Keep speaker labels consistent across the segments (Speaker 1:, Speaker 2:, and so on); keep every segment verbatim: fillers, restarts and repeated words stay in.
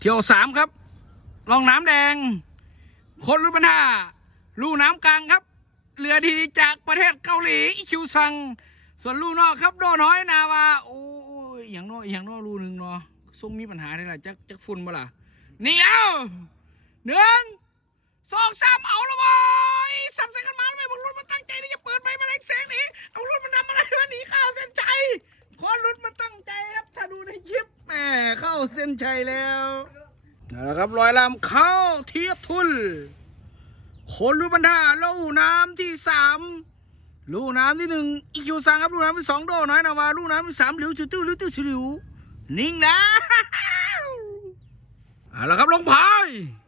Speaker 1: เที่ยวสามครับลองน้ำแดงคนรุ่นปัญหาลู่น้ำกลางครับเรือดีจากประเทศเกาหลีอิคิวซังส่วนลู่นอกครับโดน้อยนาวาโอ้ยอย่างน้อยอย่างน้อยลู่หนึ่งเนาะทรงมีปัญหาได้ละจักจักฝุ่นบ่ล่ะนี่แล้วหนึ่งสองสามเอาละบอยสับใส่กันมาแล้วไม่บอกรุ่นมันตั้งใจที่จะเปิดใบแมลงแสงหนีเอารุ่นมันทำอะไรวะหนีเข้าเส้นชัยคนรุ่นมันตั้งใจครับถ้าดูในคลิปแหมเข้าเส้นชัยแล้วนะครับลอยลำเข้าเทียบทุนคนรุ่นบรรดาลู่น้ำที่สามลู่น้ำที่หนึ่งอีคิวซังครับลู่น้ำที่สองโดน้อยนาวาลู่น้ำที่สามหลิวจิ๋วติ้วหลิวติ้วสิหลิวนิ่งแล้วเอาละครับลงพาย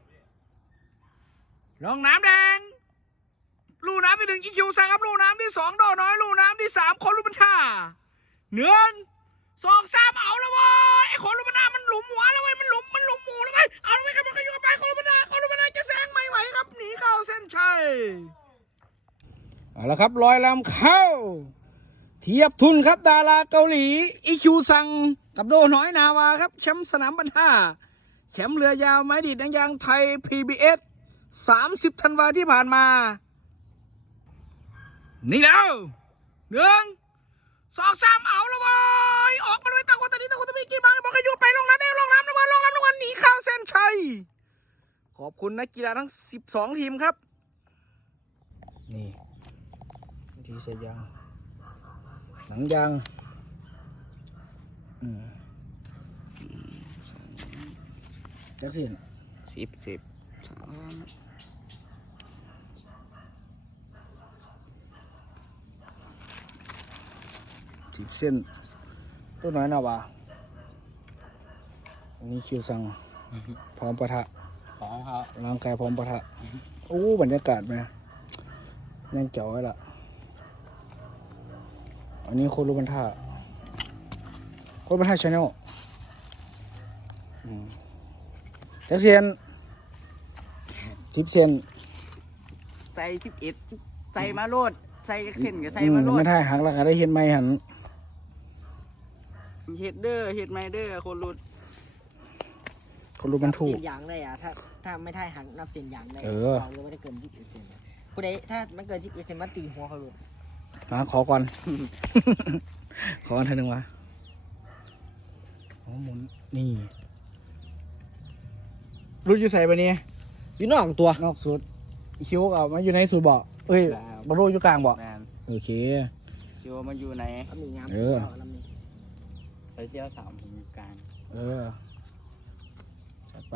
Speaker 1: ลงน้ำแดงลู่น้ำที่หนึ่งอีคิวซังครับลู่น้ำที่สองโดน้อยลู่น้ำที่สามคนรุ่นบรรดาหนึ่งสองสามเอาละวะไอ้คนรุ่นบรรดามันหลุมหัวแล้วเว้ยมันหลุมมันหลุมหมูแล้วเว้ยเอาละเว้ยครับมันก็อยู่ไปคนรุ่นบรรดาคนรุ่นบรรดาจะแซงไม่ไหวครับหนีเข้าเส้นชัยเอาละครับลอยลำเข้าเทียบทุนครับดาราเกาหลีอิคิวซังกับโดน้อยนาวาครับแชมป์สนามบรรท่าแชมป์เรือยาวไม้ดีดนังยางไทย พี บี เอส สามสิบธันวาที่ผ่านมานี่แล้วหนึ่งสองสามเอาละวอยออกมาเลยต่างคนต่างนี้ต่างคนต่างมีกี่บาทบอกให้หยุดไปลงน้ำได้ลงน้ำนะวันลงน้ำนะวันหนีเข้าเส้นชัยขอบคุณนักกีฬาทั้งสิบสองทีมครับนี่ทีใส่ยางหนังยางอืมจักสิสิบสิบสองสิบเส้นตัวน้อยนะวะอันนี้คิวซังพร้อมปะทะพร้อมครับร่างกายพร้อมปะทะโอ้บรรยากาศไหมยังเจ๋วไว้ละอันนี้โคตรรู้บรรทัดโคตรบรรทัดชาแนลจักเซียนสิบเซียน
Speaker 2: ใส่สิบเอ็ดใส่มาโลดใส่เส้นกับใส่มาโลด
Speaker 1: ไม่ได้หักแล้วก็ได้เห็นไหมหัน
Speaker 2: เฮ็ดเดอร์เฮ็ดไมเดอร์คนรุด
Speaker 1: คนรู้บรรทุก
Speaker 3: เส้นยางได้อะถ้าถ้าไม่ได้หักนับเส้นยางได้
Speaker 1: เออ
Speaker 3: เราไม่ได้เกินสิบเปอร์เซ็นต์ผู้ใดถ้ามันเกินสิบเปอร์เซ็นต์มันตีหัวเขาหลุด
Speaker 1: มาขอก่อน ขออันเท่านึงวะอ๋อหมุนนี่รุ่นอยู่ใส่ไปนี่
Speaker 3: อยู่นอกตัวน
Speaker 1: อกสุดคิ้วกับมาอยู่ในสุดบ่เอ้ยบอลลูอยู่กลางบ่โอเค
Speaker 2: คิวมันอยู่ไหน
Speaker 3: มีงาม
Speaker 1: เออ
Speaker 2: ไปเที่ยวสามผมอยู่กลาง
Speaker 1: เออจัดไป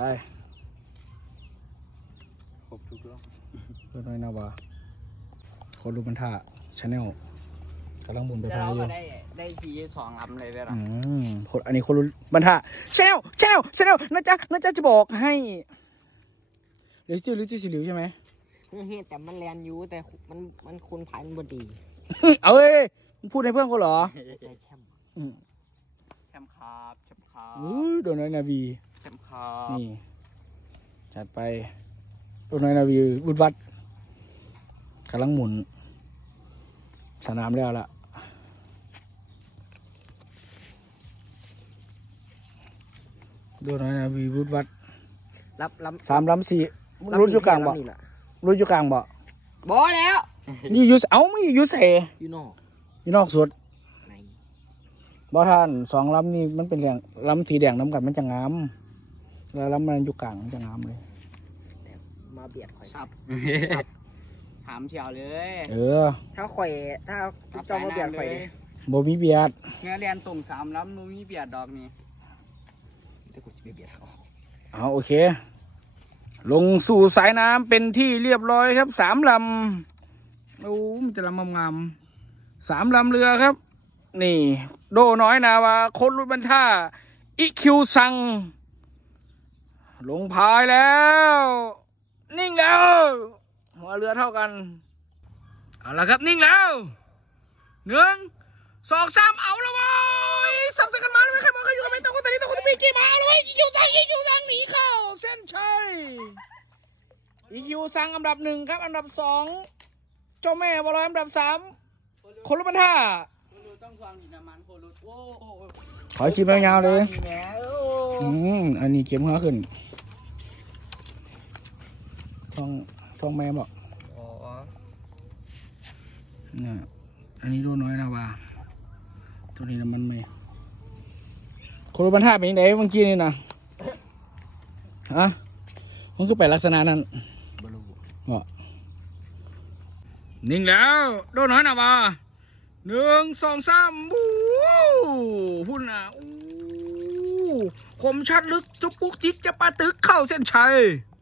Speaker 2: ครบทุกรอบ
Speaker 1: เพื่อนน้อยนะวะคนรู้บรรทัดชาแนลกำลังหมุนไปพายอยู่
Speaker 2: ได้ได้ทีสองลำเลยได้หรอ
Speaker 1: อืมคนอันนี้คนรู้บรรทัดชาแนลชาแนลชาแนลนะจ๊ะนะจ๊ะจะบอกให้หรือจิ๋วหรือจิ๋วสิหลิวใช่ไหม
Speaker 3: แต่มันแลนอยู่แต่มันมันคุณผายมันบดี
Speaker 1: เอาเอ้ยพูดให้เพื่อนเขาเหรอ
Speaker 3: แชมป์
Speaker 2: แชมป์ครับแชมป์ครับ
Speaker 1: อู้โดนน้อยนาวี
Speaker 2: แชมป์ครับ
Speaker 1: นี่จัดไปโดนน้อยนาวีวุฒิวัฒน์กำลังหมุนสนามแล้วล่ะโดนน้อยนาวีวุฒิวัฒน์
Speaker 3: รับรับ
Speaker 1: สามลำสี่รุ่นอยู่กลางบ่รุ่นอยู่กลางบ่
Speaker 3: บอแล้ว
Speaker 1: นี่ยูเอ้าไม่ยูเส
Speaker 3: อยู่นอก
Speaker 1: อยู่นอกสุดบ่ท่านสองลำนี่มันเป็นแดงลำสีแดงน้ำกันมันจะงามแล้วลำมันอยู่กลางมันจะงามเลย
Speaker 3: มาเบียดข่อย
Speaker 2: ซับถามเชียวเลย
Speaker 1: เออ
Speaker 3: ถ้าข่อยถ้าจองมาเบียดข่อย
Speaker 1: บ่มีเบียด
Speaker 2: เงี้ยเรียนตรงสามลำนูมีเบียดดอกนี่
Speaker 3: แต่กูจะเบียดเขา
Speaker 1: เอาโอเคลงสู่สายน้ำเป็นที่เรียบร้อยครับสามลำโอ้มันจะลำงามสามลำเรือครับนี่โดน้อยนาวาโคตรรุ่นบรรท่าอิคิวซังลงพายแล้วนิ่งแล้วหัวเรือเท่ากันเอาละครับนิ่งแล้วหนึ่งสองสามเอาละวอยสับกันมาเลยใครมาใครอยู่กับไม่ต้องคนแต่นี้ต้องคนที่มีกี่มาเอาเลยอิคิวซังอิคิวซังหนีเข้าเส้นชัยอิคิวซังอันดับหนึ่งครับอันดับสองเจ้าแม่บอลลอยอันดับสามคนรุ่นบรรท่า
Speaker 2: ต้องฟังดินมันโคลุดโอ้
Speaker 1: ขอชิมยาวๆเลย
Speaker 3: แหมโอ้
Speaker 1: อืมอันนี้เข็มหัวขึ้นทองทองแม่บอก
Speaker 3: อ๋อ
Speaker 1: เนี่ยอันนี้ดูน้อยนะว่าตัวนี้น้ำมันไม่คนรู้ปัญหาเป็นยังไงเมื่อกี้นี่นะฮะมันคือไปลักษณะนั้น
Speaker 3: บลู
Speaker 1: บอกนิ่งแล้วโดนน้อยนะว่าหนึ่งสองสามบู๊พุ่นอ่ะอู้คมชัดลึกจุกปุ๊กจิกจะปาตึกเข้าเส้นชัย